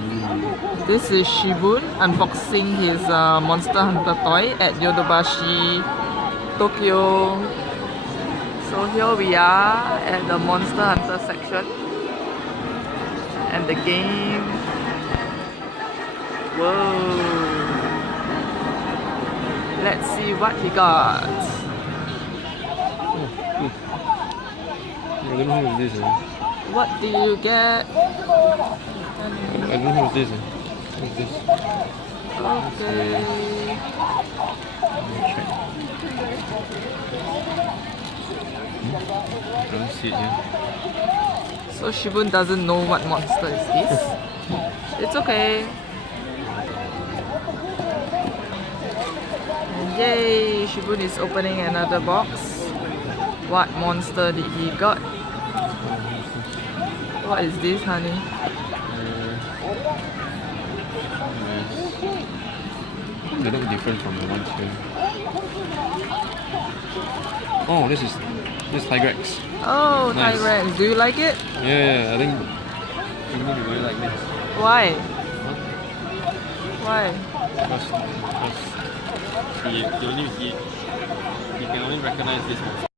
This is Shibun unboxing his Monster Hunter toy at Yodobashi, Tokyo. So here we are at the Monster Hunter section and the game. Whoa! Let's see what he got. I don't know who is this. What do you get? I don't know who is this. Who's this? Okay. Check. I don't see it here. So Shibun doesn't know what monster is this. It's okay. And yay! Shibun is opening another box. What monster did he got? What is this, honey? They look different from the ones here. Oh, this is Tigrex. Oh, Nice. Tyrex. Do you like it? Yeah, I think you need to really like this. Why? Why? Because he can only recognize this one.